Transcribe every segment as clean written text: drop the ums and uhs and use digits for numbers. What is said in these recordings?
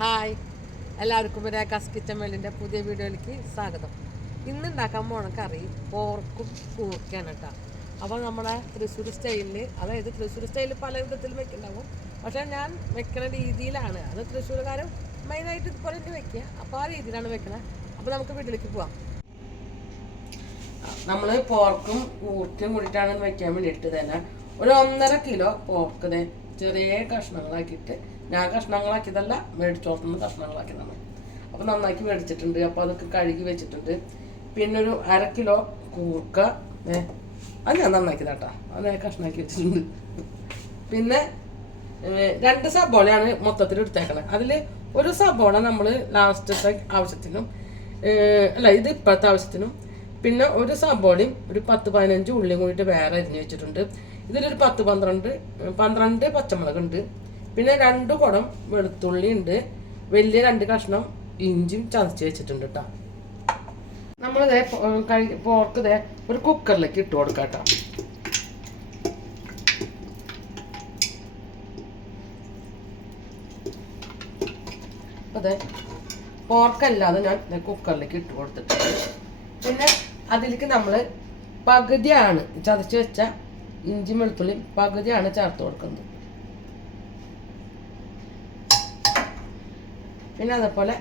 Hi, എല്ലാവർക്കും രേഖാസ് kitchen വേൾഡിൻ്റെ പുതിയ വീഡിയോയിലേക്ക് സ്വാഗതം. ഇന്ന് ഉണ്ടാക്കാൻ പോണ കറി പോർക്കും കൂർക്കയാണ് കേട്ടോ. അപ്പോൾ നമ്മുടെ തൃശ്ശൂർ സ്റ്റൈലിൽ, അതായത് തൃശ്ശൂർ സ്റ്റൈലിൽ പല വിധത്തിൽ വെക്കുന്നുണ്ടാവും. പക്ഷേ ഞാൻ വെക്കുന്ന രീതിയിലാണ്, അത് തൃശ്ശൂർക്കാരും മെയിനായിട്ട് ഇതുപോലെ തന്നെ വെക്കുക. അപ്പോൾ ആ രീതിയിലാണ് വെക്കുന്നത്. അപ്പോൾ നമുക്ക് വീട്ടിലേക്ക് പോവാം. നമ്മൾ പോർക്കും കൂർക്കും കൂടിയിട്ടാണ് വെക്കാൻ വേണ്ടിയിട്ട് തന്നെ ഒരു 1.5 കിലോ പോർക്ക് ചെറിയ കഷ്ണങ്ങളാക്കിയിട്ട്, ഞാൻ കഷ്ണങ്ങളാക്കിയതല്ല, മേടിച്ചോർത്തുന്ന കഷ്ണങ്ങളാക്കിയതാണ്. അപ്പോൾ നന്നാക്കി മേടിച്ചിട്ടുണ്ട്. അപ്പോൾ അതൊക്കെ കഴുകി വെച്ചിട്ടുണ്ട്. പിന്നെ ഒരു 1/2 കിലോ കൂർക്ക, അത് ഞാൻ നന്നാക്കിയതാട്ടാ, അത് കഷ്ണാക്കി വെച്ചിട്ടുണ്ട്. പിന്നെ 2 സബോളയാണ് മൊത്തത്തിൽ എടുത്തേക്കണത്. അതിൽ ഒരു സബോള നമ്മൾ ലാസ്റ്റത്തെ ആവശ്യത്തിനും, അല്ല ഇത് ഇപ്പോഴത്തെ ആവശ്യത്തിനും, പിന്നെ ഒരു സബോളയും ഒരു 10-15 ഉള്ളിയും കൂടിയിട്ട് വേറെ അരിഞ്ഞ് വെച്ചിട്ടുണ്ട്. ഇതിലൊരു 10-12 പച്ചമുളക് ഉണ്ട്. പിന്നെ 2 കുടം വെളുത്തുള്ളി ഉണ്ട്. വലിയ 2 കഷ്ണം ഇഞ്ചിയും ചതച്ച് വെച്ചിട്ടുണ്ട് കേട്ടോ. നമ്മളിതേ പോർക്ക് ഒരു കുക്കറിലേക്ക് ഇട്ട് കൊടുക്കാം കേട്ടോ. അതെ, പോർക്കല്ലാതെ ഞാൻ കുക്കറിലേക്ക് ഇട്ട് കൊടുത്തിട്ടുണ്ട്. പിന്നെ അതിലേക്ക് നമ്മൾ പകുതിയാണ് ചതച്ച് വെച്ച ഇഞ്ചി വെളുത്തുള്ളി പകുതിയാണ് ചേർത്ത് കൊടുക്കുന്നത്. പിന്നെ അതേപോലെ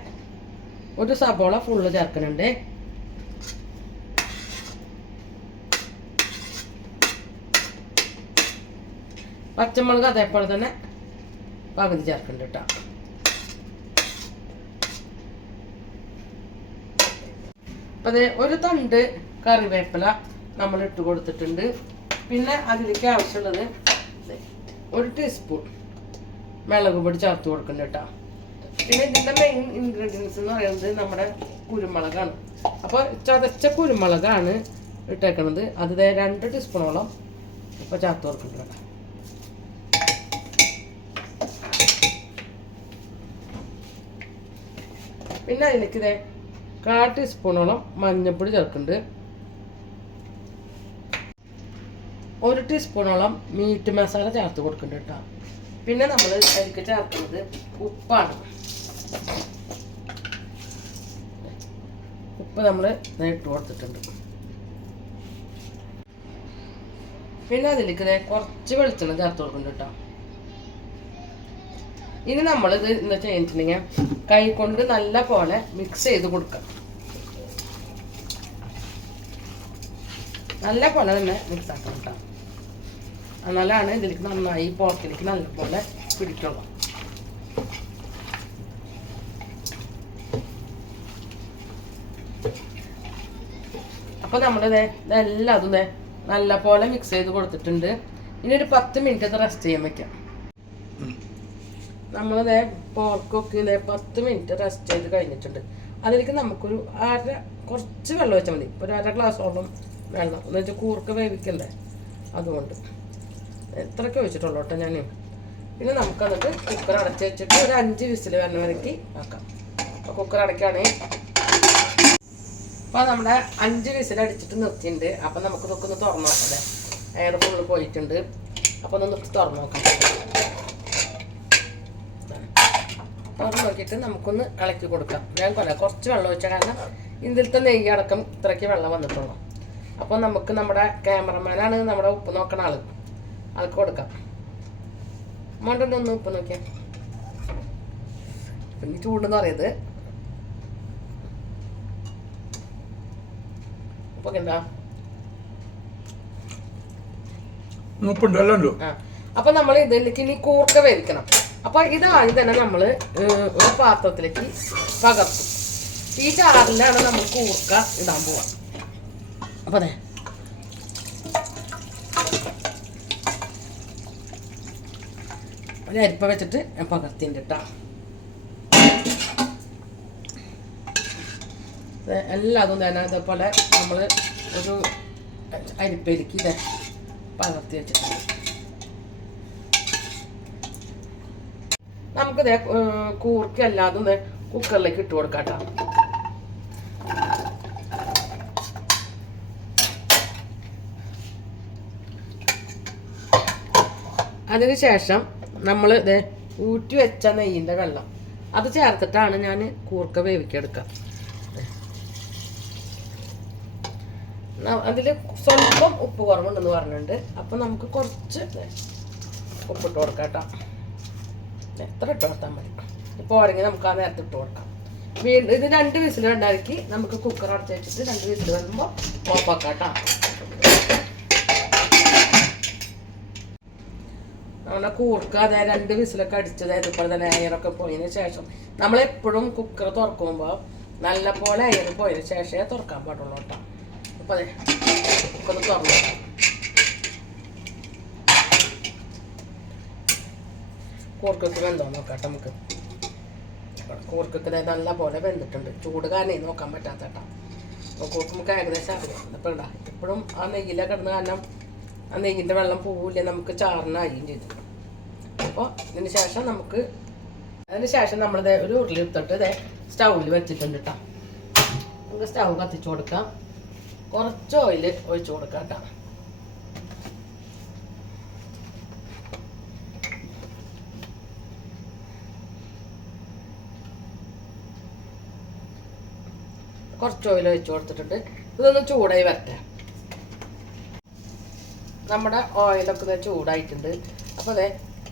ഒരു സബോള ഫുള്ള് ചേർക്കുന്നുണ്ട്. പച്ചമുളക് അതേപോലെ തന്നെ പകുതി ചേർക്കുന്നുണ്ട് കേട്ടോ. അപ്പം അത് ഒരു തണ്ട് കറിവേപ്പില നമ്മൾ ഇട്ട് കൊടുത്തിട്ടുണ്ട്. പിന്നെ അതിലേക്ക് ആവശ്യമുള്ളത് 1 ടീസ്പൂൺ മുളക് പൊടി ചേർത്ത് കൊടുക്കുന്നുണ്ട് കേട്ടോ. പിന്നെ ഇതിൻ്റെ മെയിൻ ഇൻഗ്രീഡിയൻസ് എന്ന് പറയുന്നത് നമ്മുടെ കുരുമുളകാണ്. അപ്പോൾ ചതച്ച കുരുമുളകാണ് ഇട്ടേക്കണത്. അത് 2 ടീസ്പൂണോളം ഇപ്പോൾ ചേർത്ത് കൊടുക്കുന്നുണ്ട്. പിന്നെ അതിലേക്ക് 1/4 ടീസ്പൂണോളം മഞ്ഞൾപ്പൊടി ചേർക്കുന്നുണ്ട്. 1 ടീസ്പൂണോളം മീറ്റ് മസാല ചേർത്ത് കൊടുക്കുന്നുണ്ട് കേട്ടോ. പിന്നെ നമ്മൾ അതിലേക്ക് ചേർക്കുന്നത് ഉപ്പാണ്. ഉപ്പ് നമ്മൾ ഇട്ട് കൊടുത്തിട്ടുണ്ട്. പിന്നെ അതിലേക്ക് കുറച്ച് വെളിച്ചെണ്ണ ചേർത്ത് കൊടുക്കുന്നുണ്ട് കേട്ടോ. ഇനി നമ്മളിത് എന്താ ചെയ്തിട്ടുണ്ടെങ്കിൽ കൈ കൊണ്ട് നല്ല പോലെ മിക്സ് ചെയ്ത് കൊടുക്കാം. നല്ല പോലെ തന്നെ മിക്സ് ആക്കണം കേട്ടോ. എന്നാലാണ് ഇതിലേക്ക് നന്നായി പോർക്കിലേക്ക് നല്ലപോലെ പിടിക്കുള്ളൂ. അപ്പോൾ നമ്മളിത് എല്ലാതും നല്ല പോലെ മിക്സ് ചെയ്ത് കൊടുത്തിട്ടുണ്ട്. ഇനി ഒരു 10 മിനിറ്റ് റെസ്റ്റ് ചെയ്യാൻ വെക്കാം. നമ്മളിത് പോർക്കൊക്കെ 10 മിനിറ്റ് റെസ്റ്റ് ചെയ്ത് കഴിഞ്ഞിട്ടുണ്ട്. അതിലേക്ക് നമുക്കൊരു കുറച്ച് വെള്ളം വെച്ചാൽ മതി. ഒരു 1/2 ഗ്ലാസോളം വെള്ളം, എന്ന് വെച്ചാൽ കൂർക്ക വേവിക്കണ്ടേ, അതുകൊണ്ട് എത്രയൊക്കെ വെച്ചിട്ടുള്ളൂ കേട്ടോ ഞാൻ. പിന്നെ നമുക്കതിട്ട് കുക്കർ അടച്ച് വെച്ചിട്ട് ഒരു 5 വിസിൽ വരണ വരയ്ക്ക് ആക്കാം. അപ്പോൾ കുക്കർ അടയ്ക്കുകയാണ്. അപ്പോൾ നമ്മുടെ 5 വിസിൽ അടിച്ചിട്ട് നിർത്തിയിട്ടുണ്ട്. അപ്പം നമുക്ക് ഇതൊക്കെ ഒന്ന് തുറന്ന് നോക്കാം. എയർ ഫുള്ള് പോയിട്ടുണ്ട്. അപ്പോൾ ഒന്ന് തുറന്ന് നോക്കാം. തുറന്ന് നോക്കിയിട്ട് നമുക്കൊന്ന് ഇളക്കി കൊടുക്കാം. ഞാൻ കുറച്ച് വെള്ളം ഒഴിച്ച കാരണം ഇതിലത്തെ നെയ്യ് അടക്കം ഇത്രയ്ക്ക് വെള്ളം വന്നിട്ടുള്ളൂ. അപ്പോൾ നമുക്ക് നമ്മുടെ ക്യാമറമാനാണ് നമ്മുടെ ഉപ്പ് നോക്കണ ആൾ, ആൾക്ക് കൊടുക്കാം. മണ്ടൊന്ന് ഉപ്പ് നോക്കിയാൽ പിന്നെ ചൂടെന്ന് പറയുന്നത് ഉപ്പൊക്കെ എന്താ അപ്പൊ നമ്മൾ ഇതിലേക്ക് ഇനി കൂർക്ക വേവിക്കണം. അപ്പൊ ഇതാദ്യം തന്നെ നമ്മൾ ഒരു പാത്രത്തിലേക്ക് പകർത്തും. ഈ ചാറിലാണ് നമ്മൾ കൂർക്ക ഇടാൻ പോവാ. അപ്പൊ അതെ ഒരു അരിപ്പ വെച്ചിട്ട് പകർത്തിണ്ട് കേട്ടോ. എല്ലാതും തന്നെ ഇതേപോലെ നമ്മൾ ഒരു അരിപ്പയിലേക്ക് പകർത്തി വെച്ചിട്ടുണ്ട്. നമുക്കിത് കൂർക്ക എല്ലാതും കുക്കറിലേക്ക് ഇട്ട് കൊടുക്കാം കേട്ടോ. അതിന് ശേഷം നമ്മൾ ഇത് ഊറ്റി വെച്ച നെയ്യിൻ്റെ വെള്ളം അത് ചേർത്തിട്ടാണ് ഞാൻ കൂർക്ക വേവിക്കെടുക്കുക. അതിൽ സ്വല്പം ഉപ്പ് കുറവുണ്ടെന്ന് പറഞ്ഞിട്ടുണ്ട്. അപ്പം നമുക്ക് കുറച്ച് ഉപ്പിട്ട് കൊടുക്കാം കേട്ടോ. എത്ര ഇട്ട് കൊടുത്താൽ മതി. ഇപ്പോൾ ഉറങ്ങി നമുക്ക് ആ നേരത്തെ ഇട്ട് കൊടുക്കാം. വീണ്ടും ഇത് 2 വിസിൽ ഉണ്ടാക്കി നമുക്ക് കുക്കർ അടച്ച് വെച്ചിട്ട് 2 വിസിൽ വരുമ്പോൾ ഓഫാക്കാം കേട്ടോ. നമ്മളെ കൂർക്ക അതെ 2 വിസിലൊക്കെ അടിച്ചത് ഇതുപോലെ തന്നെ എയറൊക്കെ പോയതിന് ശേഷം നമ്മളെപ്പോഴും കുക്കർ തുറക്കുമ്പോൾ നല്ല പോലെ എയർ പോയതിന് ശേഷമേ തുറക്കാൻ പാടുള്ളൂ കേട്ടോ. അപ്പോൾ അതെ കുക്കർ തുറന്നു കൂർക്കൊക്കെ വെന്തോ നോക്കാം നമുക്ക്. കൂർക്കൊക്കെ നല്ല പോലെ വെന്തിട്ടുണ്ട്. ചൂട് കാരണം നോക്കാൻ പറ്റാത്ത കേട്ടോ. കൂർക്ക് നമുക്ക് ഏകദേശം അറിയാം. അപ്പോൾ ഇടാം എപ്പോഴും ആ നെയ്യിലെ കിടന്ന് കാരണം ആ നെയ്യിൻ്റെ വെള്ളം പോവില്ല, നമുക്ക് ചാറിനായും ചെയ്തു. അപ്പോൾ അതിന് ശേഷം നമ്മളിത് ഒരു ഉരുളി എടുത്തിട്ട് ഇതേ സ്റ്റൗവിൽ വെച്ചിട്ടുണ്ട് കേട്ടോ. നമുക്ക് സ്റ്റൗ കത്തിച്ച് കൊടുക്കാം. കുറച്ച് ഓയിൽ ഒഴിച്ചു കൊടുക്കാം കേട്ടോ. കുറച്ച് ഓയിൽ ഒഴിച്ചു കൊടുത്തിട്ടുണ്ട്. ഇതൊന്ന് ചൂടായി വരട്ടെ. നമ്മുടെ ഓയിലൊക്കെ ചൂടായിട്ടുണ്ട്. അപ്പോൾ അതെ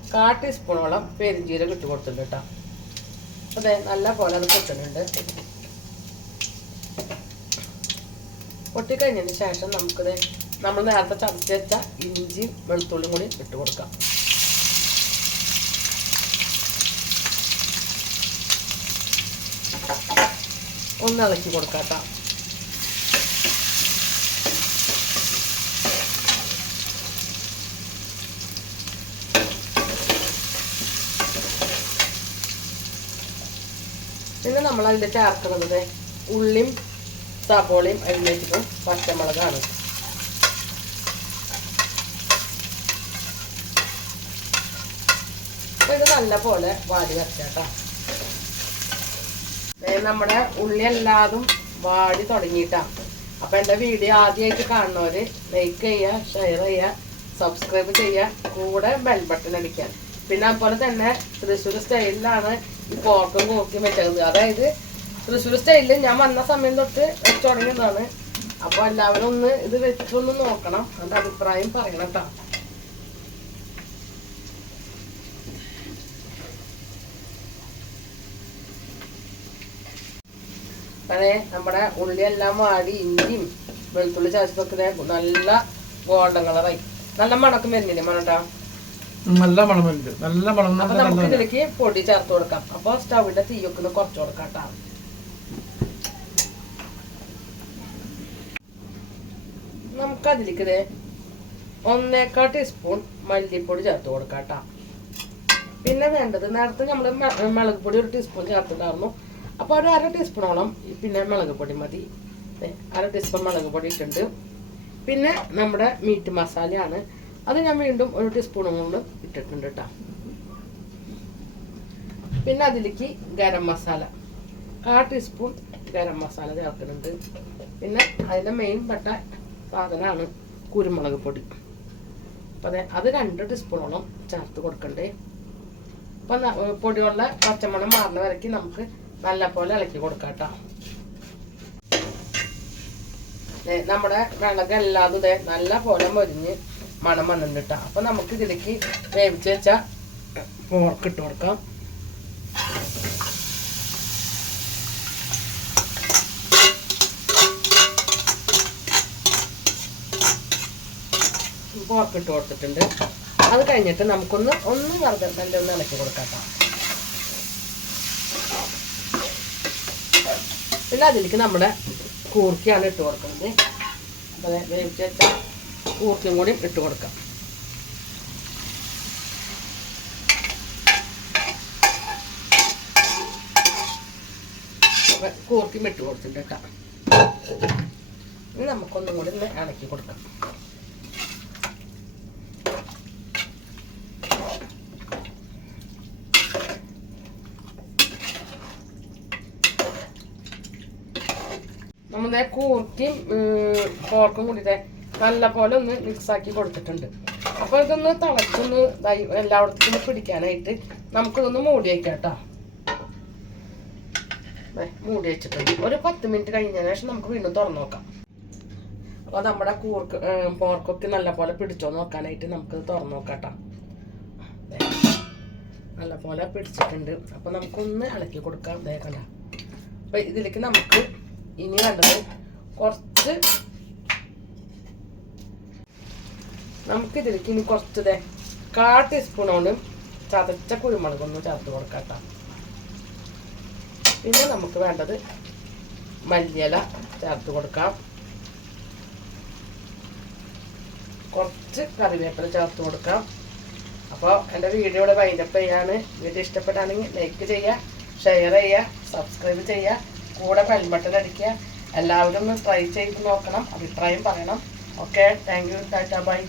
1/4 ടീസ്പൂണോളം പെരിഞ്ജീരകം ഇട്ട് കൊടുത്തിട്ടുണ്ട് കേട്ടോ. അതെ നല്ല പോലെ അത് പൊട്ടുന്നുണ്ട്. പൊട്ടിക്കഴിഞ്ഞതിന് ശേഷം നമുക്കിത് നമ്മൾ നേരത്തെ ചതച്ച് വെച്ച ഇഞ്ചിയും വെളുത്തുള്ളിയും കൂടി ഇട്ട് കൊടുക്കാം. ഒന്ന് ഇളക്കി കൊടുക്കാം കേട്ടോ. പിന്നെ നമ്മൾ അതിൽ ചേർക്കുന്നത് ഉള്ളിയും സബോളയും അരിഞ്ഞിട്ടും പച്ചമുളകാണ്. ഇത് നല്ല പോലെ വാടി വരച്ചാട്ടോ. നമ്മുടെ ഉള്ളി എല്ലാതും വാടി തുടങ്ങിയിട്ടാണ്. അപ്പം എൻ്റെ വീഡിയോ ആദ്യമായിട്ട് കാണുന്നവർ ലൈക്ക് ചെയ്യുക, ഷെയർ ചെയ്യുക, സബ്സ്ക്രൈബ് ചെയ്യുക, കൂടെ ബെൽ ബട്ടൺ അടിക്കാൻ. പിന്നെ അതുപോലെ തന്നെ തൃശ്ശൂർ സ്റ്റൈലിലാണ് ഈ പോർക്കും കൂർക്കും വെച്ചത്. അതായത് തൃശ്ശൂർ സ്റ്റൈലിൽ ഞാൻ വന്ന സമയം തൊട്ട് വെച്ച് തുടങ്ങിയതാണ്. അപ്പോൾ എല്ലാവരും ഒന്ന് ഇത് വെച്ചിട്ടൊന്ന് നോക്കണം, എൻ്റെ അഭിപ്രായം പറയണം കേട്ടോ. അതെ നമ്മുടെ ഉള്ളിയെല്ലാം വാടി ഇഞ്ചിയും വെളുത്തുള്ളി ചതച്ചതൊക്കെ നല്ല ഗോൾഡൻ കളറായി. നല്ല മണക്കം വരുന്നില്ലേ മണട്ടാ? നല്ല മണം വരുന്നുണ്ട്. നല്ല മണം. അപ്പൊ നമുക്ക് ഇതിലേക്ക് പൊടി ചേർത്ത് കൊടുക്കാം. അപ്പൊ സ്റ്റൗവിന്റെ തീയൊക്കെ ഒന്ന് കുറച്ച് കൊടുക്കാം കേട്ടോ. നമുക്ക് അതിലേക്ക് 1/4 ടീസ്പൂൺ മല്ലിപ്പൊടി ചേർത്ത് കൊടുക്കാം കേട്ടോ. പിന്നെ വേണ്ടത് നേരത്തെ നമ്മൾ മുളക് പൊടി 1 ടീസ്പൂൺ ചേർത്തിട്ടായിരുന്നു. അപ്പോൾ ഒരു 1/2 ടീസ്പൂണോളം പിന്നെ മുളക് പൊടി മതി. 1/2 ടീസ്പൂൺ മുളക് പൊടി ഇട്ടുണ്ട്. പിന്നെ നമ്മുടെ മീറ്റ് മസാലയാണ്. അത് ഞാൻ വീണ്ടും 1 ടീസ്പൂണും കൊണ്ട് ഇട്ടിട്ടുണ്ട് കേട്ടോ. പിന്നെ അതിലേക്ക് ഗരം മസാല 1/4 ടീസ്പൂൺ ഗരം മസാല ചേർക്കുന്നുണ്ട്. പിന്നെ അതിൻ്റെ മെയിൻ പെട്ട സാധനമാണ് കുരുമുളക് പൊടി. അപ്പം അത് 2 ടീസ്പൂണോളം ചേർത്ത് കൊടുക്കണ്ടേ. അപ്പം പൊടിയുള്ള പച്ചമണം മാറുന്ന വരയ്ക്ക് നമുക്ക് നല്ല പോലെ ഇളക്കി കൊടുക്കാം കേട്ടോ. നമ്മുടെ വിളകെല്ലാതും നല്ല പോലെ മൊരിഞ്ഞ് മണം വന്നിട്ടുണ്ട് കേട്ടോ. അപ്പം നമുക്ക് ഇതിലേക്ക് വേവിച്ച് വെച്ച പോർക്ക് ഇട്ട് കൊടുക്കാം. പോർക്ക് ഇട്ട് കൊടുത്തിട്ടുണ്ട്. അത് കഴിഞ്ഞിട്ട് നമുക്കൊന്ന് വെറുതെ നല്ല ഒന്ന് ഇളക്കി കൊടുക്കാം കേട്ടോ. പിന്നെ അതിലേക്ക് നമ്മുടെ കൂർക്കയാണ് ഇട്ട് കൊടുക്കുന്നത്. അപ്പോൾ വേവിച്ച് വെച്ച കൂർക്കയും കൂടി ഇട്ട് കൊടുക്കാം. കൂർക്കയും ഇട്ട് കൊടുത്തിട്ടുണ്ട് കേട്ടോ. ഇനി നമുക്കൊന്നും കൂടി ഒന്ന് ഇളക്കി കൊടുക്കാം. നമ്മുടെ കൂർക്കയും പോർക്കും കൂടിയിട്ട് നല്ല പോലെ ഒന്ന് മിക്സാക്കി കൊടുത്തിട്ടുണ്ട്. അപ്പോൾ ഇതൊന്ന് തിളച്ചൊന്ന് എല്ലായിടത്തും പിടിക്കാനായിട്ട് നമുക്കിതൊന്ന് മൂടി വയ്ക്കാം കേട്ടോ. മൂടി വെച്ചിട്ടുണ്ട്. ഒരു 10 മിനിറ്റ് കഴിഞ്ഞതിന് ശേഷം നമുക്ക് വീണ്ടും തുറന്നു നോക്കാം. അപ്പോൾ നമ്മുടെ പോർക്കൊക്കെ നല്ലപോലെ പിടിച്ചോ നോക്കാനായിട്ട് നമുക്കത് തുറന്നു നോക്കാം കേട്ടോ. നല്ലപോലെ പിടിച്ചിട്ടുണ്ട്. അപ്പോൾ നമുക്കൊന്ന് ഇളക്കി കൊടുക്കാം. കണ്ട. അപ്പോൾ ഇതിലേക്ക് നമുക്ക് ഇനി വേണ്ടത് നമുക്കിതിലേക്ക് ഇനി കുറച്ച് 1/4 ടീസ്പൂണോണ്ട് ചതച്ച കുരുമുളകൊന്ന് ചേർത്ത് കൊടുക്കാം കേട്ടോ. പിന്നെ നമുക്ക് വേണ്ടത് മല്ലിയില ചേർത്ത് കൊടുക്കാം. കുറച്ച് കറിവേപ്പില ചേർത്ത് കൊടുക്കാം. അപ്പോൾ എൻ്റെ വീഡിയോ ഇവിടെ വൈൻഡപ്പ് ചെയ്യാണ്. വീഡിയോ ഇഷ്ടപ്പെട്ടാണെങ്കിൽ ലൈക്ക് ചെയ്യുക, ഷെയർ ചെയ്യുക, സബ്സ്ക്രൈബ് ചെയ്യുക, കൂടെ ബെൽ ബട്ടൺ അടിക്കുക. എല്ലാവരും ഒന്ന് ട്രൈ ചെയ്ത് നോക്കണം, അഭിപ്രായം പറയണം. Okay, thank you, tata, by.